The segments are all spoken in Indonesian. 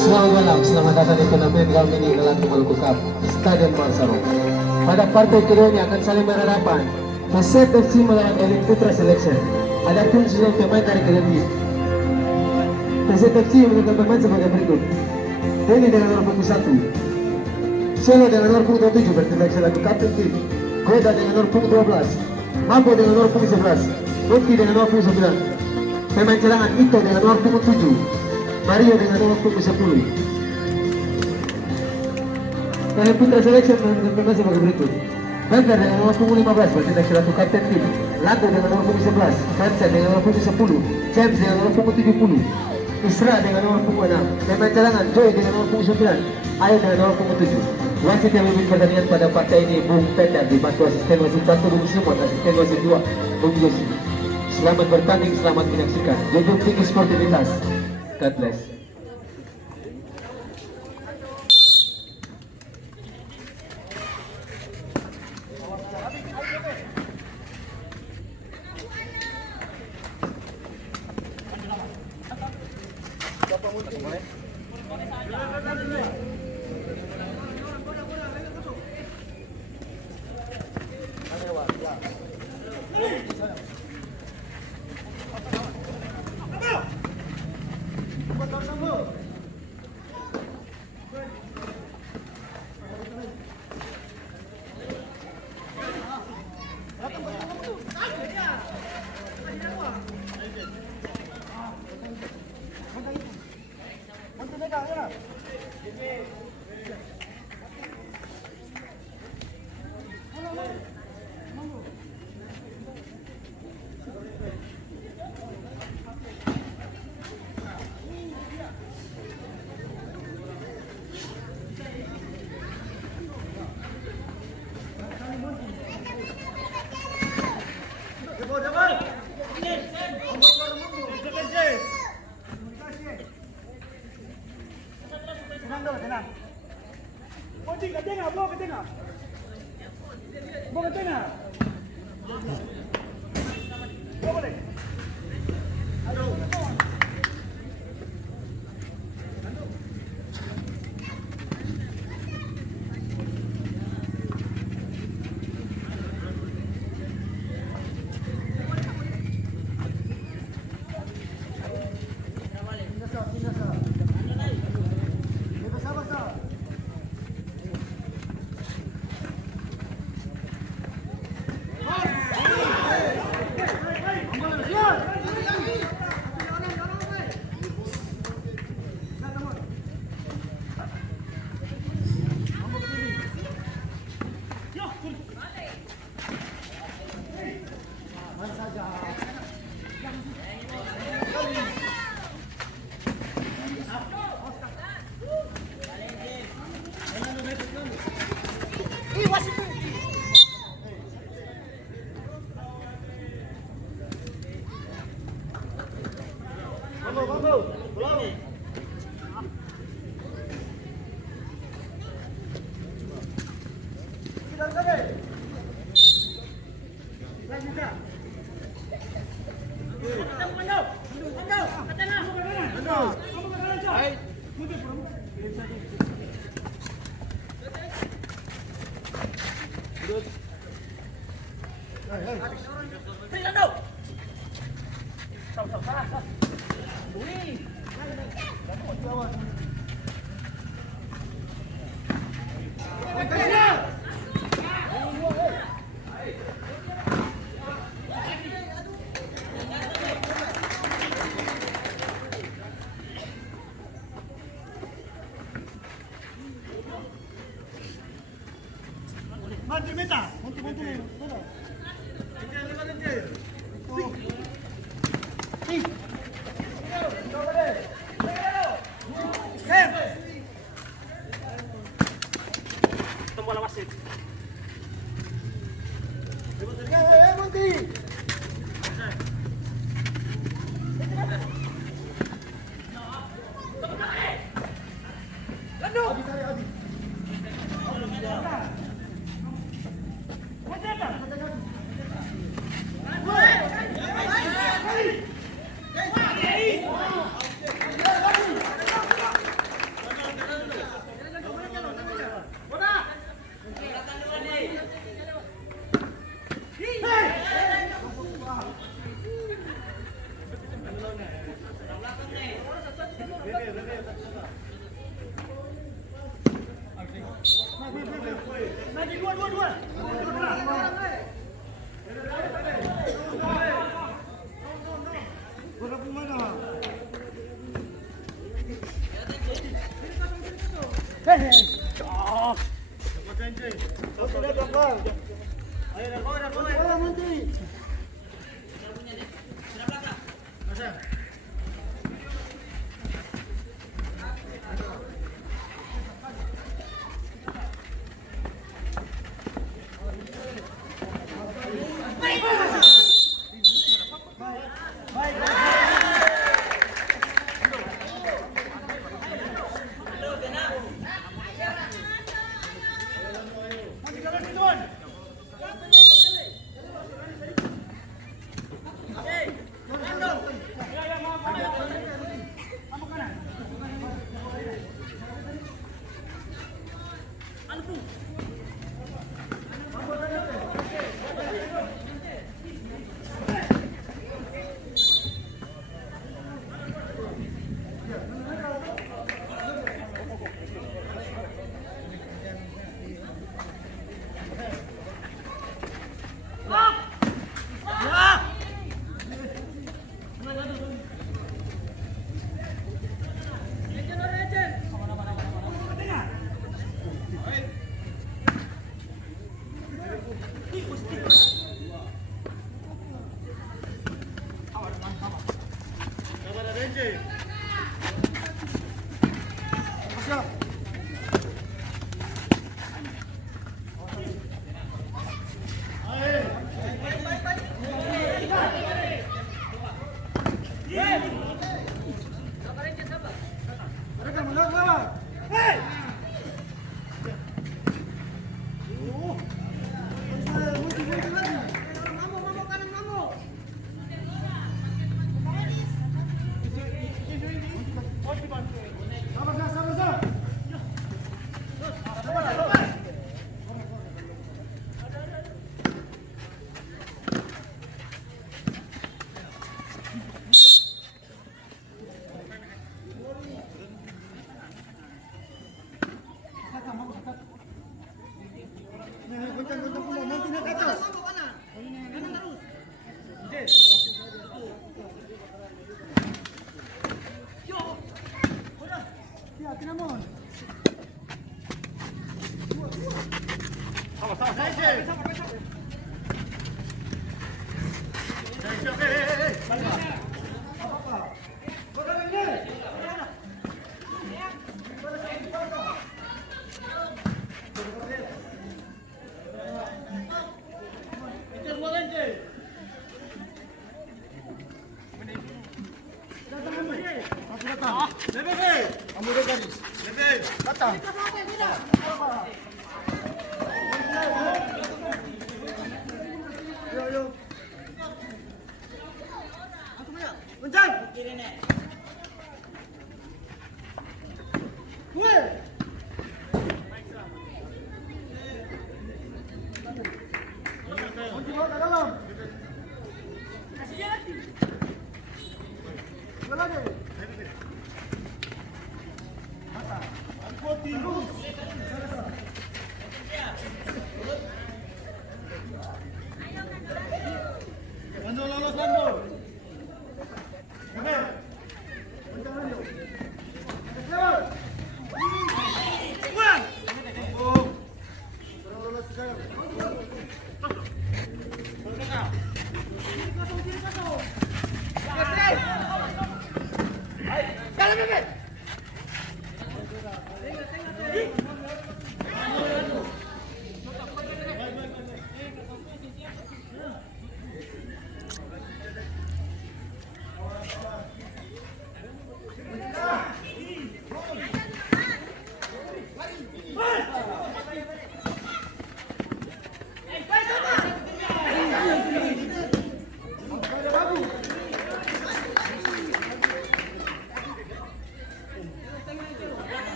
Selamat malam, selamat datang di turnamen kali ini dalam Maluku Cup Stadion Mansaro. Pada partai kedua ini akan saling berhadapan Persib FC melawan Elit Putra Selection. Ada pun sejumlah pemain dari kedua. Persib FC menentukan pemain sebagai berikut. Denny dengan nomor punggung 1, Solo dengan nomor punggung 27 bertindak selaku kapten tim, Goda dengan nomor punggung 12, Mambo dengan nomor punggung 11, Bukti dengan nomor punggung 9. Pemain cadangan Ito dengan nomor punggung 7, Mario dengan nomor punggung 10. Elit Putra Selection menentukan pemain sebagai berikut. Bender dengan nomor punggung 15 bertindak selaku kapten tim, Lando dengan nomor punggung 11, Vincent dengan nomor punggung 10, James dengan nomor punggung 70, Isra dengan nomor punggung 6, pemain cadangan Joy dengan nomor punggung 9, Ayo dengan nomor punggung 7. Wasit yang memimpin pertandingan pada partai ini Bung Pendar, dibantu asisten wasit 1 Bung Simon, asisten wasit 2 Bung Yosi. Selamat bertanding, selamat menyaksikan. Junjung tinggi sportivitas. God bless. Tenang. Poncing ke tengah, bawa ke tengah. Bawa ke tengah. Bawa balik. Aduh. Manti meta, manti. Bola wasit. Manti. Landu. Adi. Nanti dua. Berapa mana?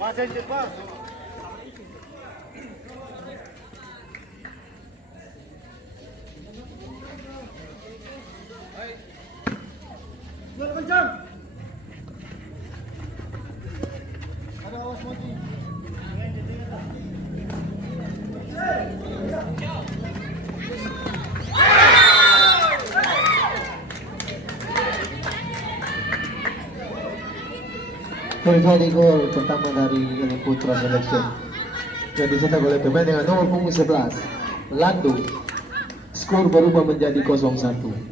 Masih cepat. Jual kencang. Ada awas Monty. Terjadi gol pertama dari Elim Putra Selection yang dicetak oleh pemain dengan nomor punggung 11 Lando. Skor berubah menjadi 0-1.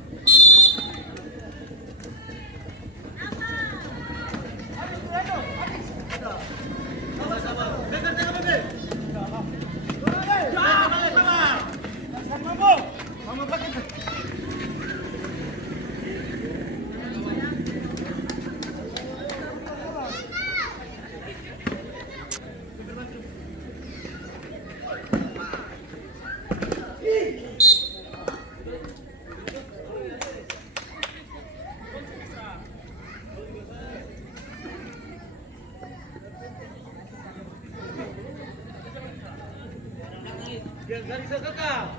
Biar garis kekal.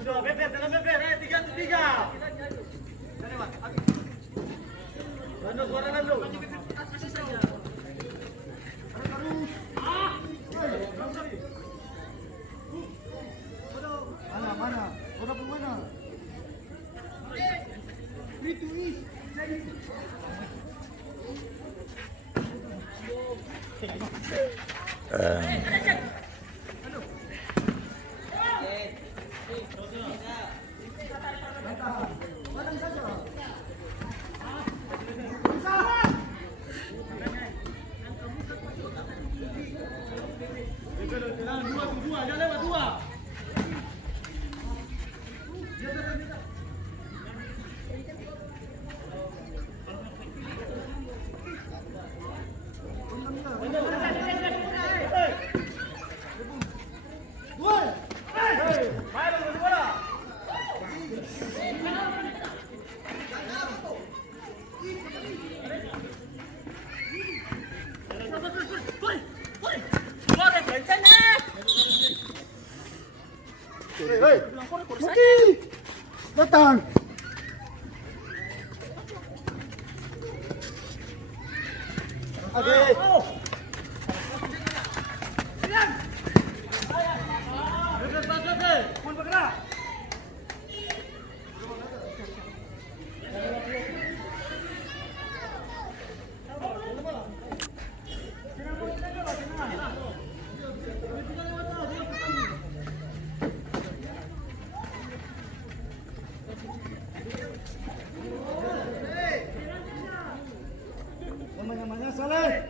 Sudah, beber, jangan beber, 3-3. Lando, suara Lando. Mana? Sudah pun mana? Itu is. Dua, jangan lewat dua. Mati! Datang! Oke. Mun bergerak. Namanya Saleh.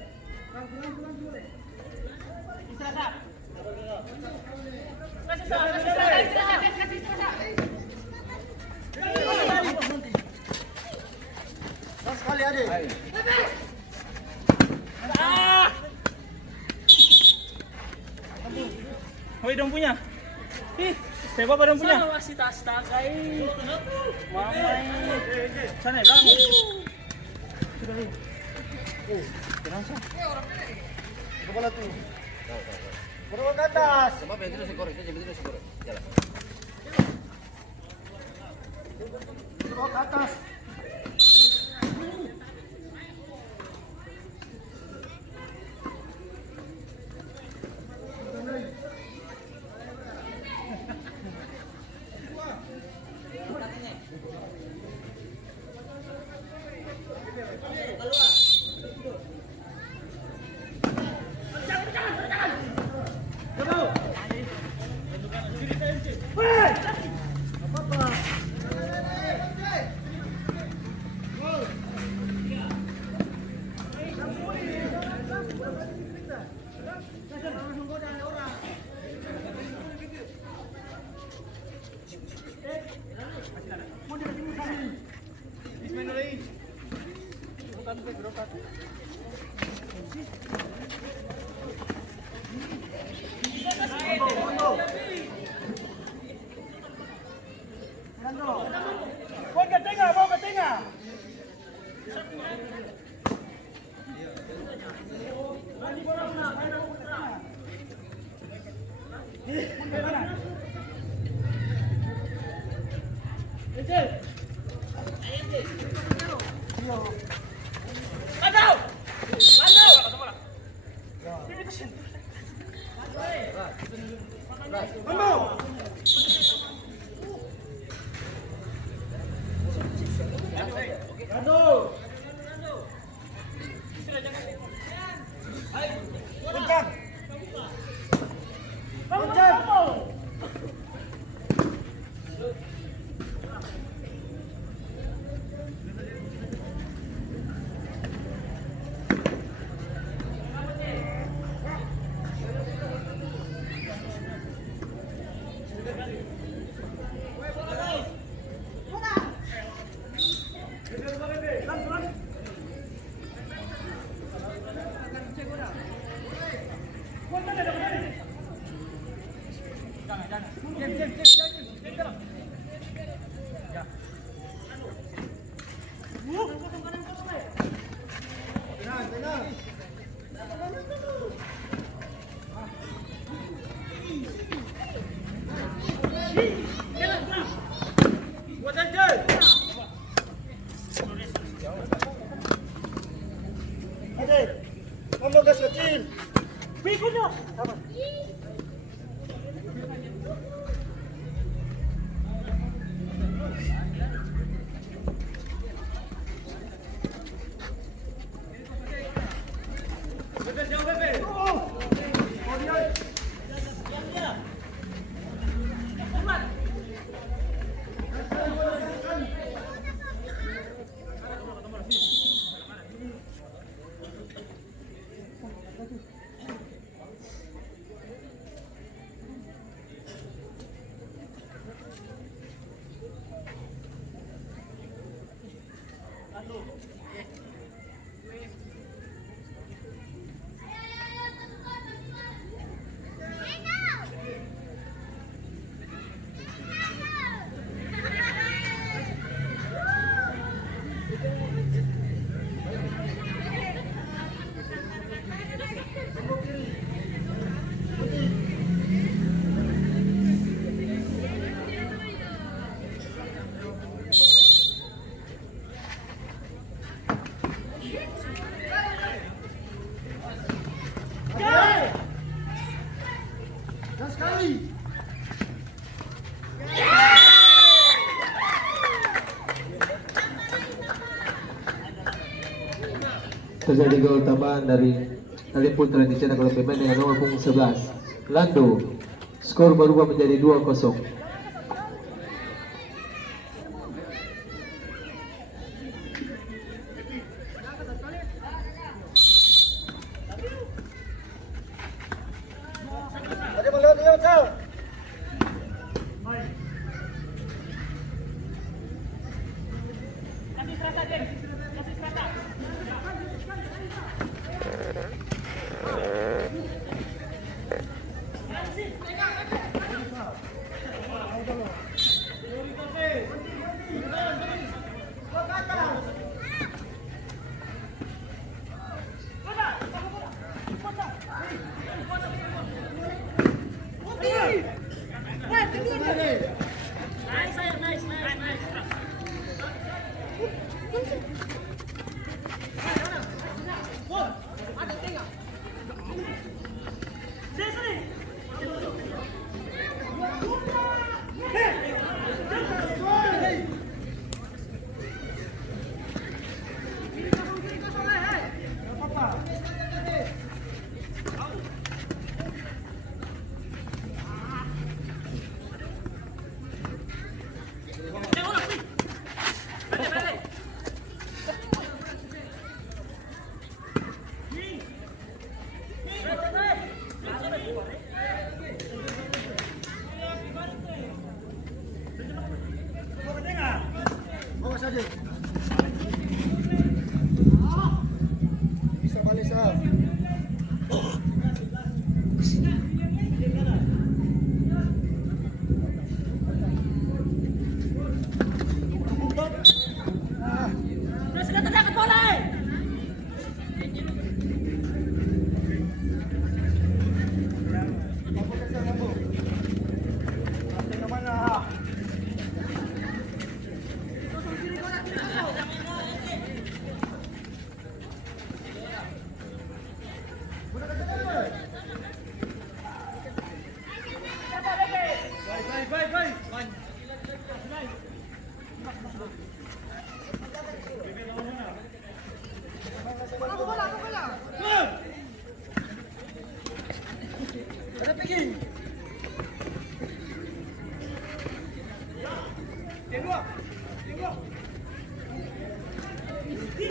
Sekali adik. Hoi dong punya. Ih, siapa dong punya? Sana wasit astaga ini. Mamai. Sana belakang. Kepala tuh. Berubah ke atas. Sama Pedro se corre, Pedro se corre. Jalan. Berubah ke atas. Bawa ke tengah, bawa ke tengah. Kencang. Kencang. Oke, kamu gas kecil. Pikirnya. Gas sekali. Terjadi gol tambahan dari Putra dicetak oleh pemain dengan nomor punggung 11 Lando. Skor berubah menjadi 2-0. Ada lewat Sal.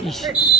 Ish.